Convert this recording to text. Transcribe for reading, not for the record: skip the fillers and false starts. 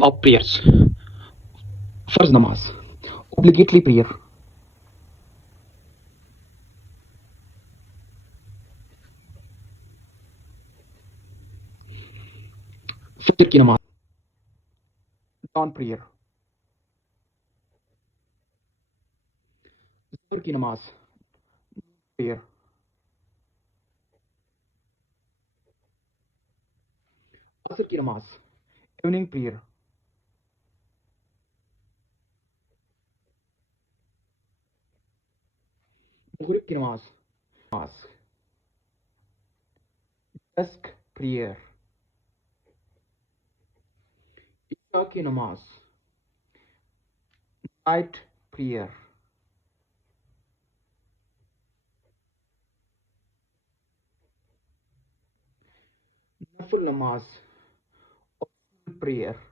Name of prayers. Farz namaz. Obligatory prayer. Fajr ki namaz. Dawn prayer. Zuhr ki namaz. Prayer. Asr ki namaz. Evening prayer. Maghrib ki namaz. Dusk prayer. Isha ki namaz. Night prayer. Nafil namaz. Prayer.